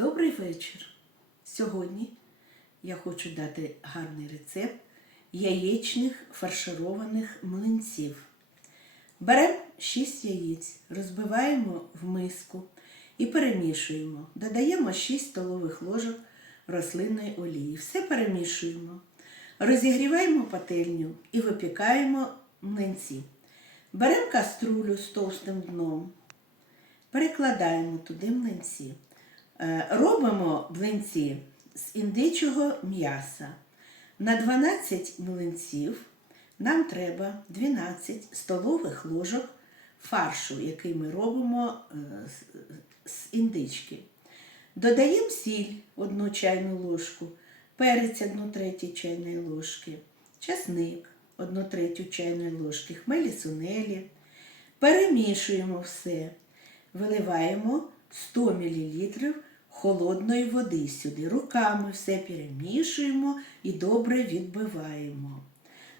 Добрий вечір. Сьогодні я хочу дати гарний рецепт яєчних фаршированих млинців. Беремо 6 яєць, розбиваємо в миску і перемішуємо. Додаємо 6 столових ложок рослинної олії. Все перемішуємо. Розігріваємо пательню і випікаємо млинці. Беремо каструлю з товстим дном, перекладаємо туди млинці. Е, Робимо млинці з індичого м'яса. На 12 млинців нам треба 12 столових ложок фаршу, який ми робимо е, з- індички. Додаємо сіль 1 чайну ложку, перець 1 третю чайної ложки, часник 1 третю чайної ложки, хмелі сунелі. Перемішуємо все. Виливаємо 100 мл холодної води сюди. Руками все перемішуємо і добре відбиваємо.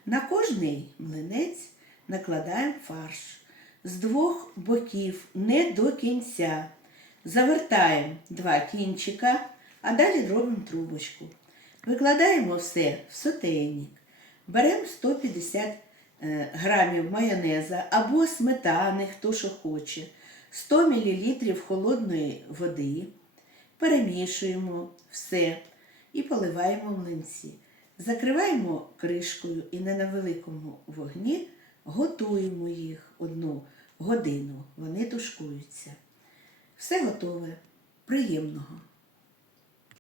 На кожний млинець накладаємо фарш з двох боків, не до кінця. Завертаємо два кінчика, а далі робимо трубочку. Викладаємо все в сотейник. Беремо 150 е, грамів майонеза або сметани, хто що хоче, 100 мл холодної води, перемішуємо все і поливаємо млинці. Закриваємо кришкою і не на великому вогні готуємо їх одну годину. Вони тушкуються. Все готове. Приємного!